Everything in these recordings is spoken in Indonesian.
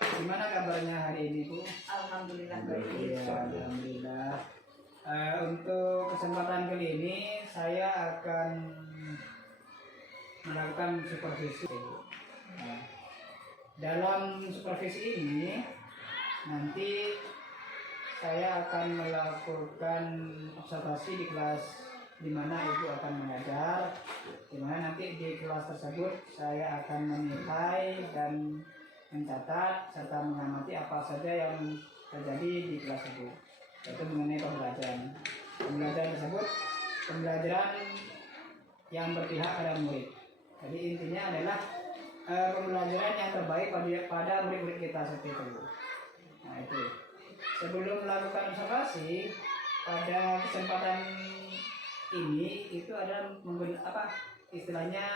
Gimana kabarnya hari ini, Bu? Alhamdulillah baik. Ya, alhamdulillah. Untuk kesempatan kali ini saya akan melakukan supervisi. Nah, dalam supervisi ini nanti saya akan melakukan observasi di kelas di mana Ibu akan mengajar, di mana nanti di kelas tersebut saya akan menilai dan mencatat serta mengamati apa saja yang terjadi di kelas itu, yaitu mengenai pembelajaran. Pembelajaran tersebut pembelajaran yang berpihak pada murid. Jadi intinya adalah pembelajaran yang terbaik pada murid-murid kita seperti itu. Nah itu. Sebelum melakukan observasi pada kesempatan ini itu adalah istilahnya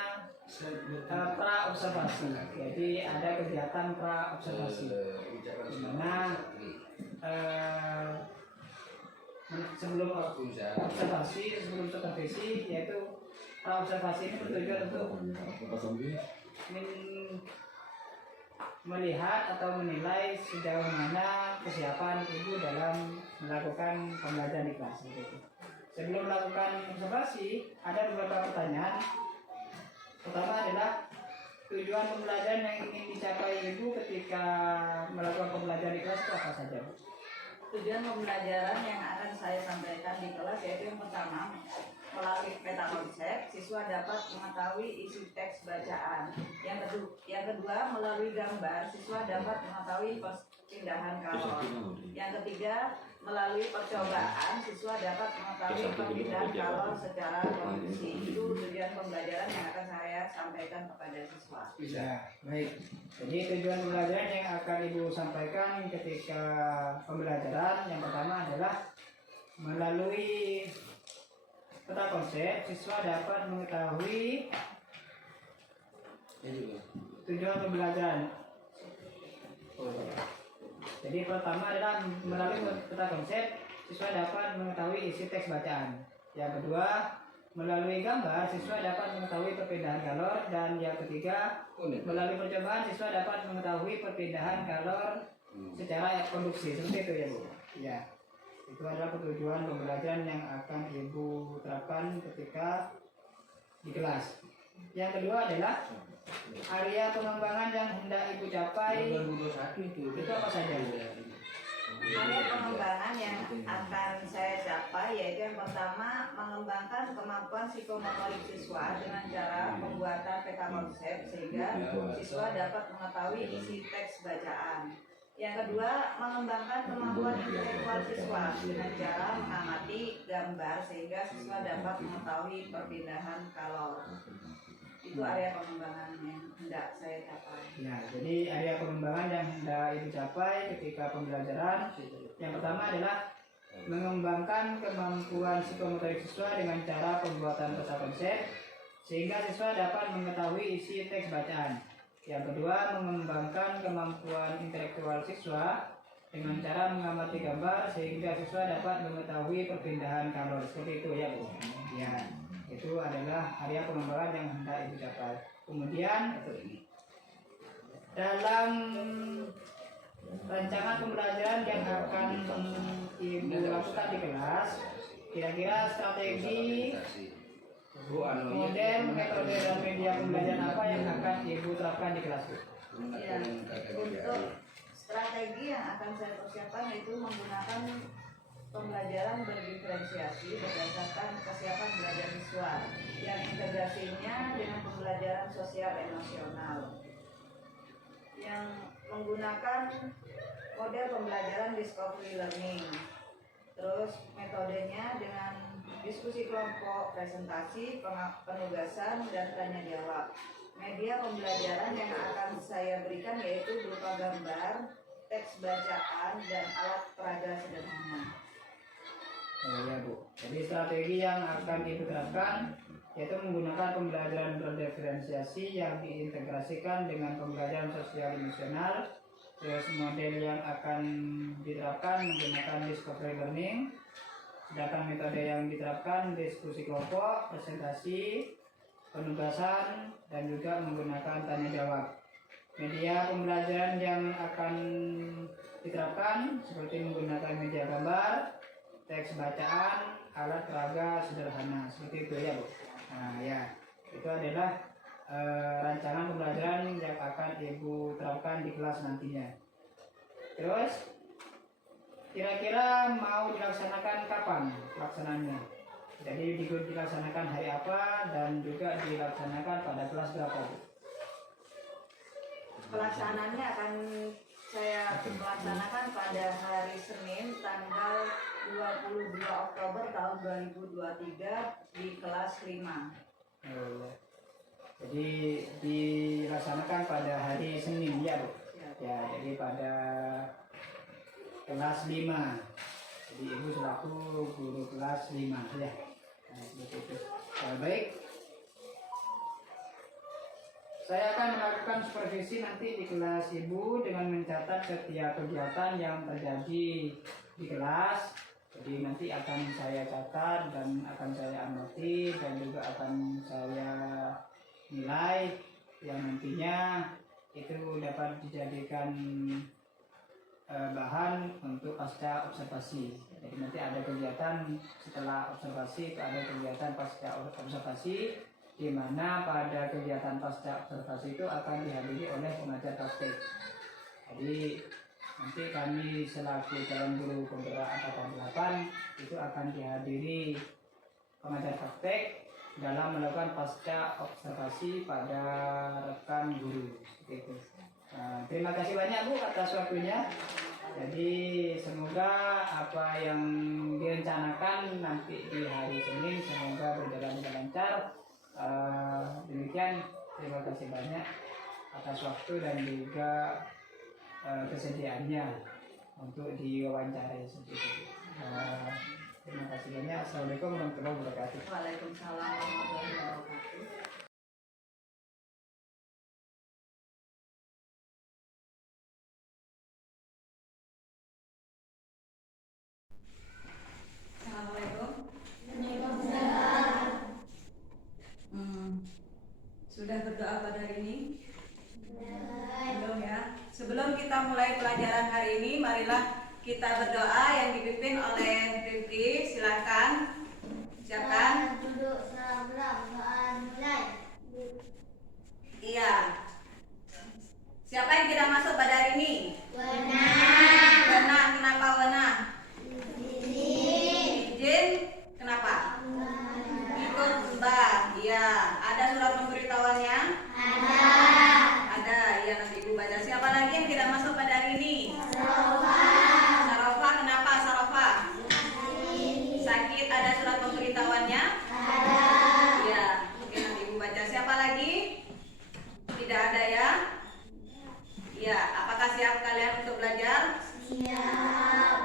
pra observasi. Jadi ada kegiatan pra observasi di mana sebelum observasi, sebelum supervisi, yaitu pra observasi ini bertujuan untuk melihat atau menilai sejauh mana kesiapan Ibu dalam melakukan pembelajaran di kelas itu. Sebelum melakukan observasi, ada beberapa pertanyaan. Pertama adalah tujuan pembelajaran yang ingin dicapai Ibu ketika melakukan pembelajaran di kelas itu apa saja, Bu? Tujuan pembelajaran yang akan saya sampaikan di kelas yaitu yang pertama, melalui peta konsep, siswa dapat mengetahui isi teks bacaan. Yang kedua, melalui gambar, siswa dapat mengetahui perpindahan kalor. Yang ketiga, melalui percobaan, siswa dapat mengetahui perpindahan kalor secara kondisi. Itu tujuan pembelajaran yang akan saya sampaikan kepada siswa. Ya, baik. Jadi tujuan pembelajaran yang akan Ibu sampaikan ketika pembelajaran yang pertama adalah melalui peta konsep, siswa dapat mengetahui tujuan pembelajaran. Jadi pertama adalah melalui peta konsep, siswa dapat mengetahui isi teks bacaan. Yang kedua, melalui gambar, siswa dapat mengetahui perpindahan kalor. Dan yang ketiga, melalui percobaan, siswa dapat mengetahui perpindahan kalor secara konduksi. Seperti itu ya, Bu? Ya. Itu adalah tujuan pembelajaran yang akan Ibu terapkan ketika di kelas. Yang kedua adalah area pengembangan yang hendak Ibu capai. Itu apa saja, Bu? Area pengembangan yang akan saya capai yaitu yang pertama, mengembangkan kemampuan psikomotorik siswa dengan cara pembuatan peta konsep sehingga siswa dapat mengetahui isi teks bacaan. Yang kedua, mengembangkan kemampuan intelektual siswa dengan cara mengamati gambar sehingga siswa dapat mengetahui perpindahan kalor. Itu area pengembangan yang hendak saya capai. Ya, jadi area pengembangan yang hendak Ibu capai ketika pembelajaran yang pertama adalah mengembangkan kemampuan psikomotorik siswa dengan cara pembuatan peta konsep sehingga siswa dapat mengetahui isi teks bacaan. Yang kedua, mengembangkan kemampuan intelektual siswa dengan cara mengamati gambar sehingga siswa dapat mengetahui perpindahan kalor. Seperti itu ya, Bu. Ya, itu adalah area pengembangan yang hendak Ibu capai. Kemudian dalam rancangan pembelajaran yang akan Ibu lakukan di kelas, kira-kira strategi, model, metode dan media pembelajaran apa yang akan Ibu terapkan di kelas? Ya, untuk strategi yang akan saya persiapkan yaitu menggunakan pembelajaran berdiferensiasi berdasarkan kesiapan belajar siswa yang integrasinya dengan pembelajaran sosial emosional, yang menggunakan model pembelajaran discovery learning. Terus metodenya dengan diskusi kelompok, presentasi, penugasan, dan tanya jawab. Media pembelajaran yang akan saya berikan yaitu berupa gambar, teks bacaan, dan alat peraga sederhana. Oh ya, Bu. Jadi strategi yang akan Ibu terapkan yaitu menggunakan pembelajaran berdiferensiasi yang diintegrasikan dengan pembelajaran sosial emosional. Terus model yang akan diterapkan menggunakan discovery learning. Sedangkan metode yang diterapkan diskusi kelompok, presentasi, penugasan, dan juga menggunakan tanya jawab. Media pembelajaran yang akan diterapkan seperti menggunakan media gambar, teks bacaan, alat peraga sederhana seperti itu ya Bu. Nah ya, itu adalah rancangan pembelajaran yang akan Ibu terapkan di kelas nantinya. Terus kira-kira mau dilaksanakan kapan pelaksanaannya? Jadi dilaksanakan hari apa dan juga dilaksanakan pada kelas berapa Bu? Pelaksanaannya akan saya laksanakan pada hari Senin tanggal 22 Oktober tahun 2023 di kelas 5. Oh, jadi dilaksanakan pada hari Senin ya Bu? Ya, jadi pada kelas 5. Jadi Ibu selaku guru kelas 5 ya. Nah, seperti itu. Baik. Saya akan melakukan supervisi nanti di kelas Ibu dengan mencatat setiap kegiatan yang terjadi di kelas. Jadi nanti akan saya catat dan akan saya amati dan juga akan saya nilai yang nantinya itu dapat dijadikan bahan untuk pasca observasi. Jadi nanti ada kegiatan setelah observasi, itu ada kegiatan pasca observasi, di mana pada kegiatan pasca observasi itu akan dihadiri oleh pengajar praktik. Jadi nanti kami selaku calon guru penggerak angkatan 8 itu akan dihadiri pengajar praktek dalam melakukan pasca observasi pada rekan guru. Seperti itu. Terima kasih banyak Bu atas waktunya. Jadi semoga apa yang direncanakan nanti di hari Senin semoga berjalan dengan lancar. Demikian, terima kasih banyak atas waktu dan juga kesediaannya untuk diwawancarai seperti itu. Terima kasih banyak. Assalamualaikum warahmatullahi wabarakatuh. Waalaikumsalam warahmatullahi wabarakatuh. Assalamualaikum. Sudah berdoa pada hari ini? Belum ya. Sebelum kita mulai pelajaran hari ini, marilah kita berdoa yang dipimpin oleh Rifki. Silakan. Siapkan. Duduk sebelah mulai. Iya. Siapa yang tidak masuk pada hari ini? Benar. Benar. Kenapa benar? Izin. Kenapa? Ikut Mbak. Iya. Ada surat pemberitahuannya? Ada. Iya, nanti Ibu baca. Siapa lagi yang tidak masuk pada hari ini? Sarofa. Kenapa Sarofa? Sakit. Ada surat pemberitahuannya? Iya. Oke, nanti Ibu baca. Siapa lagi? Tidak ada ya? Iya. Apakah siap kalian untuk belajar? Siap.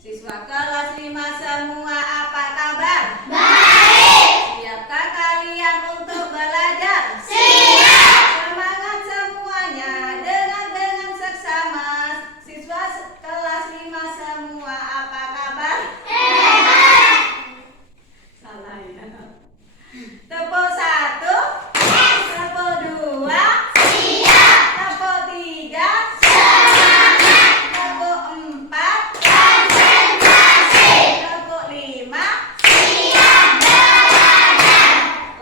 Siswa kelas 5 semua, apa kabar? Siapkah kalian untuk belajar? Semangat semuanya dengan seksama. Siswa kelas 5 semua, apa kabar? Salah ya. Tepuk 1, tepuk 2, tepuk 3, tepuk 4, tepuk 5.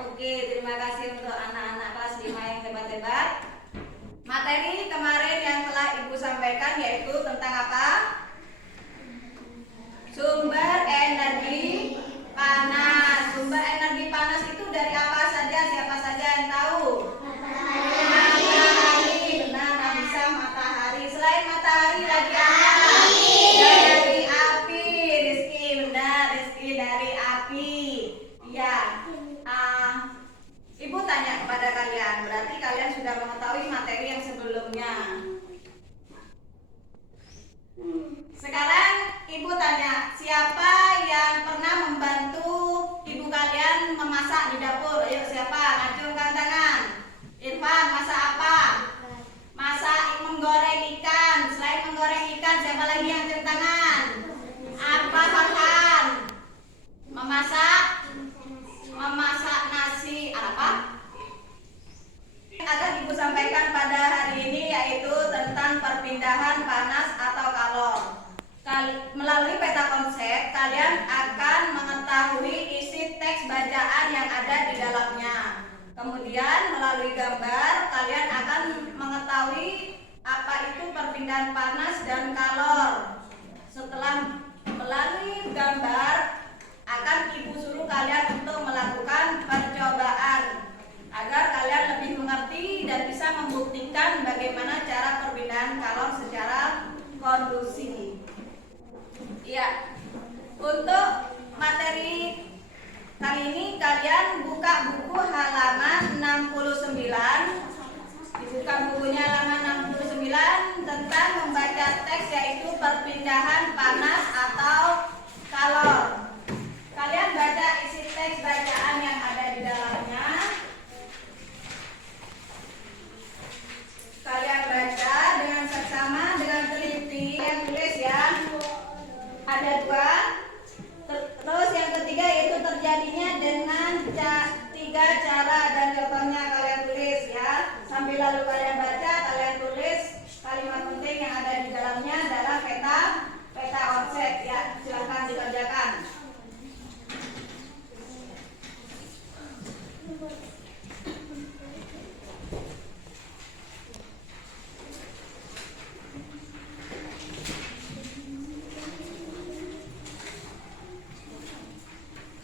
Oke, terima kasih untuk anak-anak kelas 5 yang hebat-hebat. Materi kemarin yang telah Ibu sampaikan yaitu tentang apa? Sumber energi panas. Sumber energi panas itu dari apa saja? Siapa saja yang tahu? Matahari. Benar, Nafisa, matahari. Selain matahari lagi apa? Dari api. Rizky, benar, Rizky dari api. Ya. Ibu tanya kepada kalian, berarti kalian sudah mengetahui materi yang sebelumnya. Sekarang Ibu tanya, siapa yang pernah membantu ibu kalian memasak di dapur? Ayo siapa? Acungkan tangan. Irfan, masak apa? Masak menggoreng ikan. Selain menggoreng ikan, siapa lagi yang angkat tangan? Apa Farhan? Memasak nasi apa? Akan Ibu sampaikan pada hari ini Kemudian melalui gambar kalian akan mengetahui apa itu perpindahan panas dan kalor. Setelah melalui gambar akan ibu suruh kalian untuk melakukan percobaan agar kalian lebih mengerti dan bisa membuktikan bagaimana cara perpindahan kalor secara konduksi. Ya, untuk materi kali ini kalian buka buku halaman 69. Dibuka bukunya halaman 69 tentang membaca teks yaitu perpindahan panas atau kalor. Kalian baca isi teks bacaan yang ada di dalamnya. Kalian baca dengan seksama, dengan teliti. Yang tulis ya. Ada dua. Terus yang ketiga yaitu terjadinya dengan tiga cara dan contohnya kalian tulis ya. Sambil lalu kalian baca, kalian tulis kalimat penting yang ada di dalamnya adalah peta offset ya. Silahkan dikerjakan.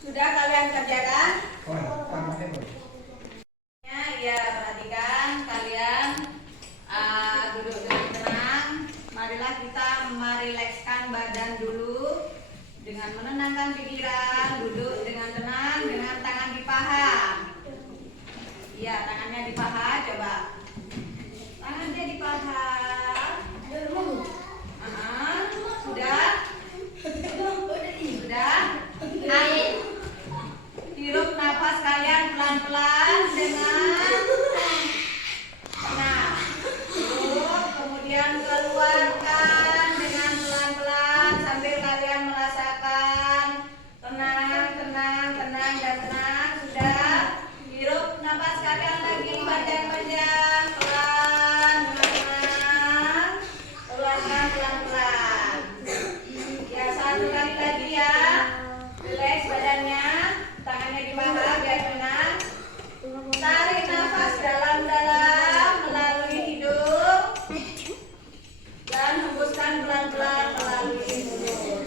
Sudah kalian kerjakan? Ya, perhatikan kalian duduk dengan tenang. Marilah kita merilekskan badan dulu dengan menenangkan pikiran. Duduk dengan tenang dengan tangan di paha. Iya, tangannya di paha. Coba tangannya di paha. Sudah? Sudah? Air. Hirup nafas kalian pelan-pelan dengan tenang. Hirup, kemudian keluarkan dengan pelan-pelan sambil kalian merasakan tenang, tenang, tenang, dan tenang. Sudah. Hirup nafas kalian lagi panjang-panjang, pelan, tenang. Keluarkan pelan-pelan. Ya, satu kali lagi ya. Relax badannya. Tangannya di paha biar tenang. Tarik nafas dalam-dalam melalui hidung dan hembuskan pelan-pelan melalui hidung.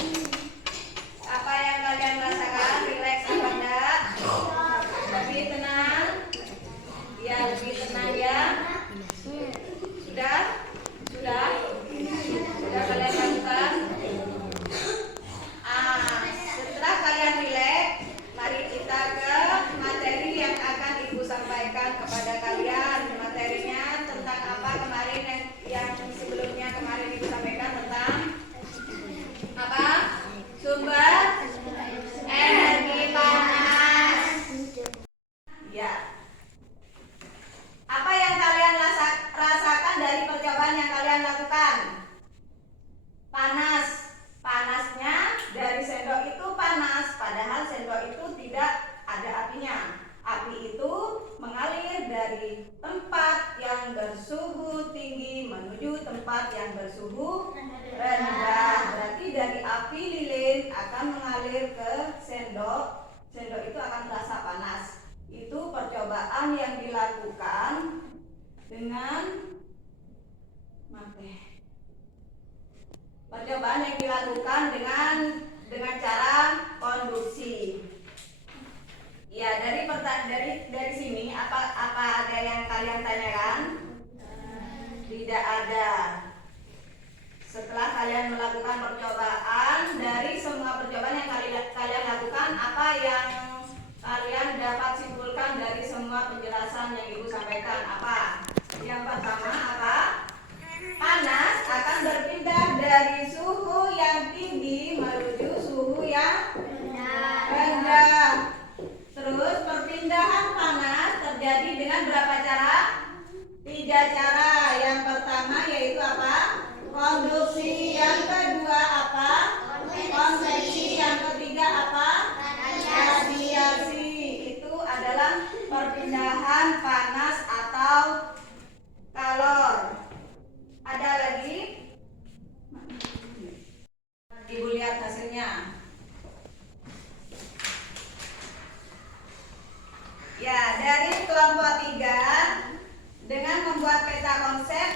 Apa yang kalian rasakan? Relax apa enggak? Lebih tenang? Ya, lebih tenang ya. Sudah? Sudah? Sudah kalian lakukan? Setelah kalian relax, mari kita ke materi yang akan ibu sampaikan kepada kalian. Materinya tentang apa kemarin yang sebelumnya kemarin ibu sampaikan tentang apa? Sumber energi panas. Ya. Apa yang kalian rasakan dari percobaan yang kalian lakukan? Panas. Panasnya dari sendok itu panas, padahal sendok itu tidak ada apinya. Api itu mengalir dari tempat yang bersuhu tinggi menuju tempat yang bersuhu rendah. Berarti dari api lilin akan mengalir ke sendok. Sendok itu akan terasa panas. Itu percobaan yang dilakukan dengan percobaan yang dilakukan dengan cara konduksi. Ya, dari sini apa ada yang kalian tanyakan? Tidak ada. Setelah kalian melakukan percobaan, dari semua percobaan yang kalian lakukan, apa yang kalian dapat simpulkan dari semua penjelasan yang ibu sampaikan? Apa? Yang pertama apa? Panas akan berpindah dari suhu yang tinggi menuju suhu yang rendah. Terus perpindahan panas terjadi dengan berapa cara? 3 cara. Yang pertama yaitu apa? Konduksi. Yang kedua apa? Konveksi. Yang ketiga apa? Radiasi. Itu adalah perpindahan panas atau kalor. Ada lagi? Ibu lihat hasilnya. Ya, dari kelompok 3 dengan membuat peta konsep.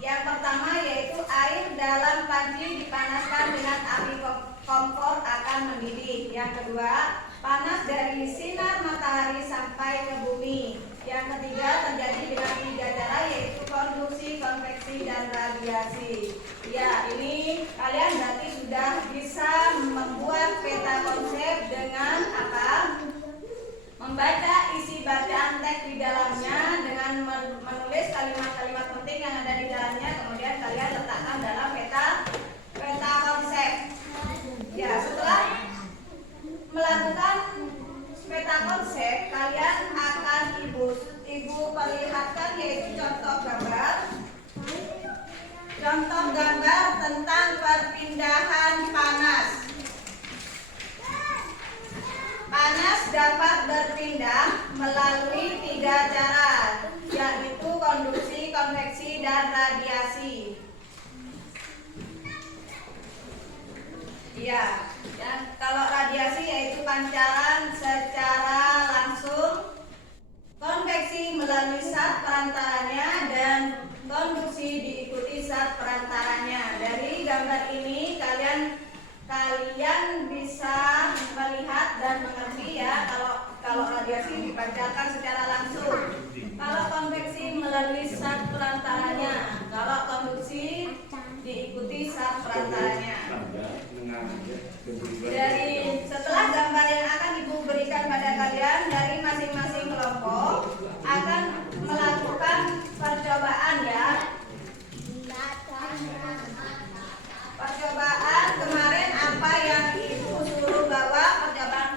Yang pertama yaitu air dalam panci dipanaskan dengan api kompor akan mendidih. Yang kedua, panas dari sinar matahari sampai ke bumi. Yang ketiga terjadi dengan 3 cara yaitu konduksi, konveksi, dan radiasi. Ya, ini kalian berarti sudah bisa membuat peta konsep dengan apa? Membaca isi bacaan teks di dalamnya dengan menulis kalimat-kalimat penting yang ada di dalamnya, kemudian kalian letakkan dalam peta konsep. Ya, setelah melakukan peta konsep, kalian akan ibu perlihatkan yaitu contoh gambar tentang perpindahan panas. Panas dapat berpindah melalui 3 cara, yaitu konduksi, konveksi, dan radiasi. Iya, dan kalau radiasi yaitu pancaran secara langsung, konveksi melalui zat perantaranya, dan konduksi diikuti zat perantaranya. Dari gambar ini kalian bisa melihat dan mengerti ya, kalau radiasi dipancarkan secara langsung, kalau konveksi melalui zat perantaranya, kalau konduksi diikuti zat perantaranya. Dari setelah gambar yang akan Ibu berikan pada kalian, dari masing-masing kelompok akan melakukan percobaan ya. Percobaan kemarin apa yang Ibu suruh bawa, percobaan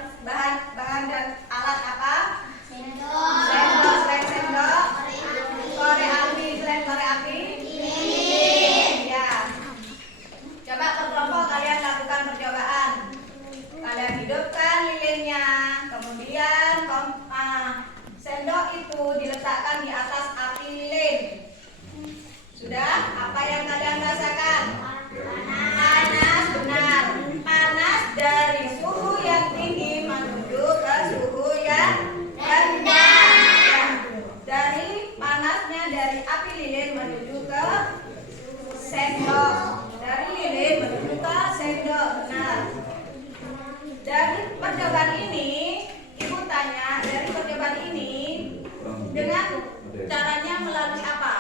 bahan dan alat apa? Sendok, sendok, korek api, korek api. Ya. Coba per kelompok kalian lakukan percobaan. Kalian hidupkan lilinnya, kemudian sendok itu diletakkan di atas api lilin. Sudah? Apa yang kalian rasakan? Panas, benar. Panas dari suhu yang tinggi menuju ke suhu yang rendah. Dari panasnya dari api lilin menuju ke sendok. Dari lilin menuju ke sendok, benar. Dari percobaan ini, Ibu tanya, dari percobaan ini dengan caranya melalui apa?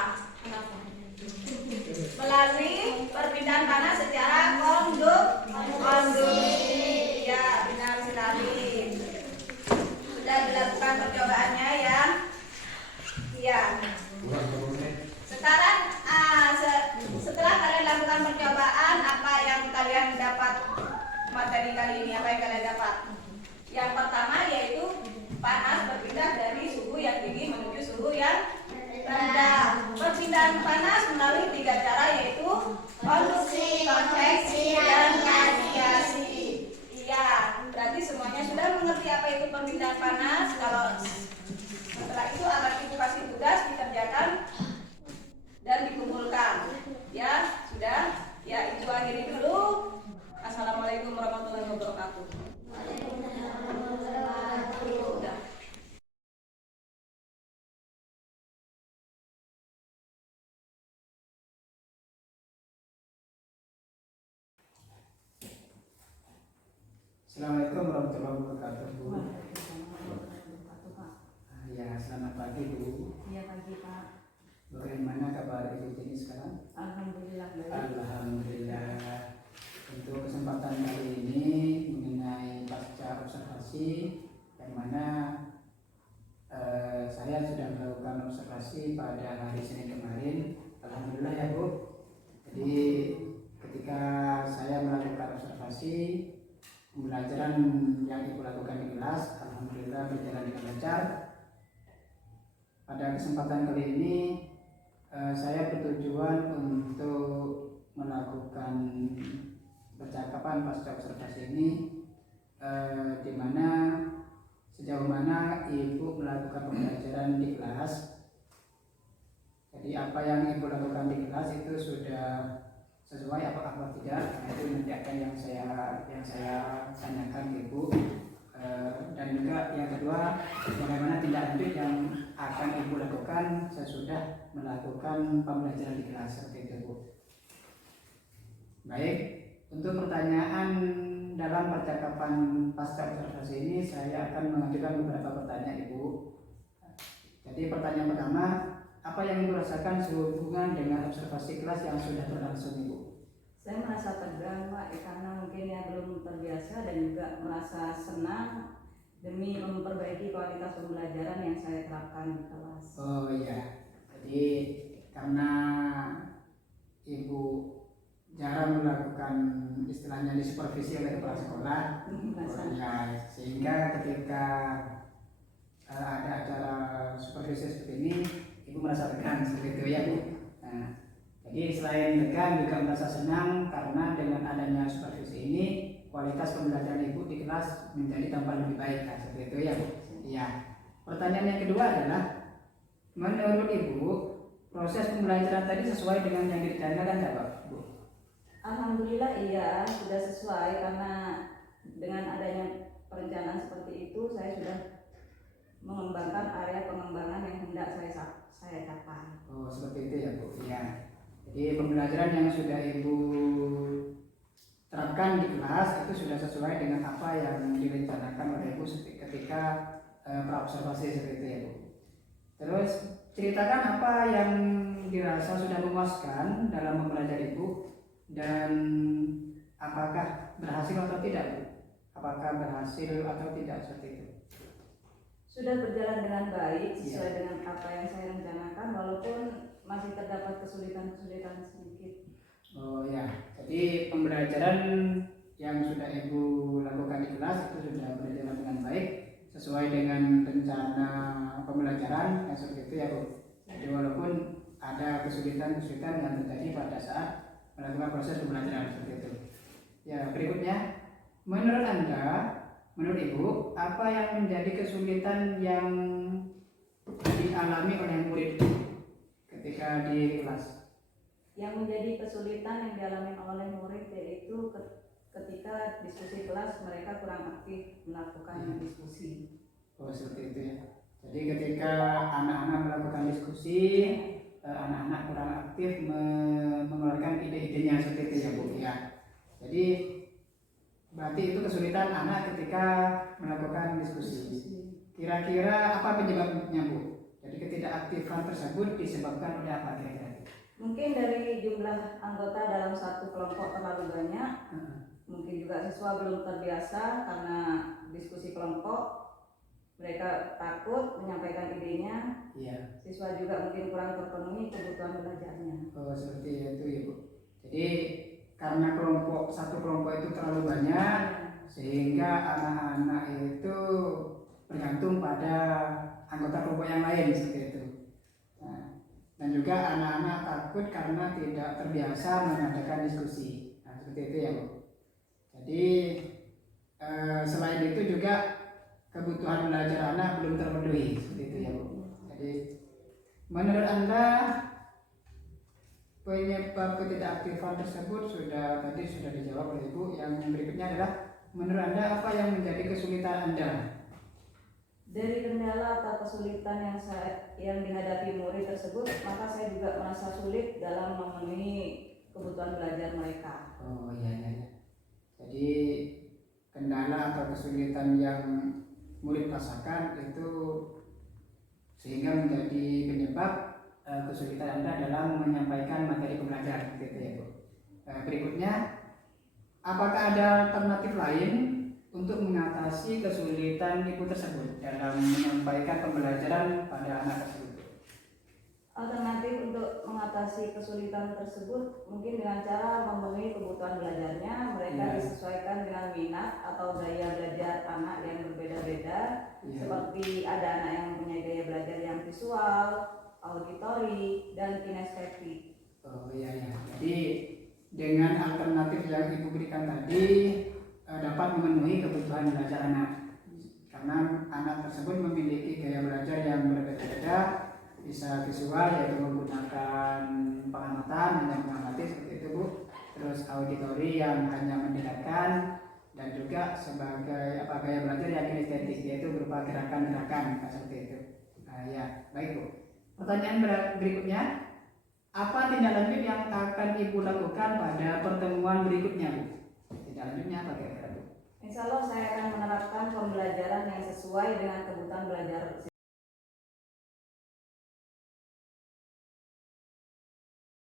Melalui perpindahan panas secara konduksi. Ya, benar sekali. Sudah dilakukan percobaannya ya. Ya. Sekarang setelah kalian lakukan percobaan, apa yang kalian dapat materi kali ini? Apa yang kalian dapat? Yang pertama yaitu panas berpindah dari suhu yang tinggi menuju suhu yang rendah. Perpindahan panas melalui 3 cara yaitu konduksi, konveksi, dan radiasi. Iya, berarti semuanya sudah mengerti apa itu perpindahan panas. Kalau setelah itu akan Ibu kasih tugas dikerjakan dan dikumpulkan. Ya, sudah. Ya, Ibu akhiri dulu. Assalamualaikum warahmatullahi wabarakatuh. Sudah. Assalamualaikum warahmatullahi wabarakatuh, Bu. Ya, selamat pagi, Bu. Iya pagi Pak. Bagaimana kabar Ibu ini sekarang? Alhamdulillah baik. Alhamdulillah. Untuk kesempatan kali ini mengenai pasca observasi, yang mana saya sudah melakukan observasi pada hari Senin kemarin. Alhamdulillah ya, Bu. Jadi ketika saya melakukan observasi, pembelajaran yang Ibu lakukan di kelas, alhamdulillah berjalan dengan lancar. Pada kesempatan kali ini saya bertujuan untuk melakukan percakapan pasca observasi ini, di mana sejauh mana Ibu melakukan pembelajaran di kelas. Jadi apa yang Ibu lakukan di kelas itu sudah sesuai apa tidak, nah itu nanti akan yang saya tanyakan Ibu Dan juga yang kedua, bagaimana tindak lanjut yang akan Ibu lakukan sesudah melakukan pembelajaran di kelas seperti itu, Bu. Baik, untuk pertanyaan dalam percakapan pasca observasi ini saya akan mengajukan beberapa pertanyaan, Ibu. Jadi pertanyaan pertama, apa yang Ibu rasakan sehubungan dengan observasi kelas yang sudah berlangsung, Ibu? Saya merasa tegang, Pak, karena mungkin ya belum terbiasa dan juga merasa senang demi memperbaiki kualitas pembelajaran yang saya terapkan di kelas. Oh iya, jadi karena Ibu jarang melakukan istilahnya disupervisi oleh kepala sekolah, ya, sehingga ketika ada acara supervisi seperti ini, Ibu merasa tegang seperti itu ya, Bu. Nah, jadi selain tegang juga merasa senang karena dengan adanya supervisi ini kualitas pembelajaran Ibu di kelas menjadi tambah lebih baik, nah, seperti itu ya, Bu. Iya. Pertanyaan yang kedua adalah, menurut Ibu proses pembelajaran tadi sesuai dengan yang direncanakan tidak, Pak, Bu? Alhamdulillah iya, sudah sesuai karena dengan adanya perencanaan seperti itu saya sudah mengembangkan area pengembangan yang hendak saya capai. Oh, seperti itu ya, Bu. Ya. Jadi pembelajaran yang sudah Ibu terapkan di kelas itu sudah sesuai dengan apa yang direncanakan oleh Ibu ketika praobservasi seperti itu ya, Bu. Terus ceritakan apa yang dirasa sudah memuaskan dalam mempelajari Ibu dan apakah berhasil atau tidak, Bu? Apakah berhasil atau tidak seperti itu? Sudah berjalan dengan baik sesuai dengan apa yang saya rencanakan walaupun masih terdapat kesulitan-kesulitan sedikit. Oh ya, jadi pembelajaran yang sudah Ibu lakukan di kelas itu sudah berjalan dengan baik sesuai dengan rencana pembelajaran yang seperti itu ya, Bu. Jadi walaupun ada kesulitan-kesulitan yang terjadi pada saat melakukan proses pembelajaran seperti itu. Ya, berikutnya, menurut Anda, menurut Ibu, apa yang menjadi kesulitan yang dialami oleh murid ketika di kelas? Yang menjadi kesulitan yang dialami oleh murid yaitu ketika diskusi kelas mereka kurang aktif melakukan diskusi. Oh, seperti itu ya. Jadi ketika anak-anak melakukan diskusi, anak-anak kurang aktif mengeluarkan ide-idenya seperti itu ya, Bu. Ya. Jadi berarti itu kesulitan anak ketika melakukan diskusi. Kira-kira apa penyebabnya, Bu? Jadi ketidakaktifan tersebut disebabkan oleh apa kira-kira? Mungkin dari jumlah anggota dalam satu kelompok terlalu banyak. Mungkin juga siswa belum terbiasa karena diskusi kelompok. Mereka takut menyampaikan idenya. Iya. Siswa juga mungkin kurang terpenuhi kebutuhan belajarnya. Oh, seperti itu ya, Bu. Jadi karena satu kelompok itu terlalu banyak sehingga anak-anak itu bergantung pada anggota kelompok yang lain seperti itu. Nah, dan juga anak-anak takut karena tidak terbiasa mengadakan diskusi. Nah, seperti itu ya, Bu. Jadi selain itu juga kebutuhan belajar anak belum terpenuhi seperti itu ya, Bu. Jadi menurut Anda penyebab ketidakaktifan tersebut sudah dijawab oleh Ibu. Yang berikutnya adalah menurut Anda apa yang menjadi kesulitan Anda? Dari kendala atau kesulitan yang dihadapi murid tersebut, maka saya juga merasa sulit dalam memenuhi kebutuhan belajar mereka. Oh iya. Jadi kendala atau kesulitan yang murid rasakan itu sehingga menjadi penyebab kesulitan Anda dalam menyampaikan materi pembelajaran seperti itu ya, Bu. Berikutnya, apakah ada alternatif lain untuk mengatasi kesulitan Ibu tersebut dalam menyampaikan pembelajaran pada anak tersebut? Alternatif untuk mengatasi kesulitan tersebut mungkin dengan cara memenuhi kebutuhan belajarnya. Mereka disesuaikan dengan minat atau gaya belajar anak yang berbeda-beda. Seperti ada anak yang punya gaya belajar yang visual, auditori, dan kinestetik. Oh iya. Jadi dengan alternatif yang Ibu berikan tadi dapat memenuhi kebutuhan belajar anak. Karena anak tersebut memiliki gaya belajar yang berbeda-beda, bisa visual yaitu menggunakan pengamatan, hanya mengamati seperti itu, Bu. Terus auditori yang hanya mendengarkan, dan juga sebagai gaya belajar yang kinestetik, yaitu berupa gerakan-gerakan seperti itu. Ya, baik Bu. Pertanyaan berikutnya, apa tindak lanjut yang akan Ibu lakukan pada pertemuan berikutnya Bu? Tindak lanjutnya apa kira-kira Bu? Insya Allah saya akan menerapkan pembelajaran yang sesuai dengan kebutuhan belajar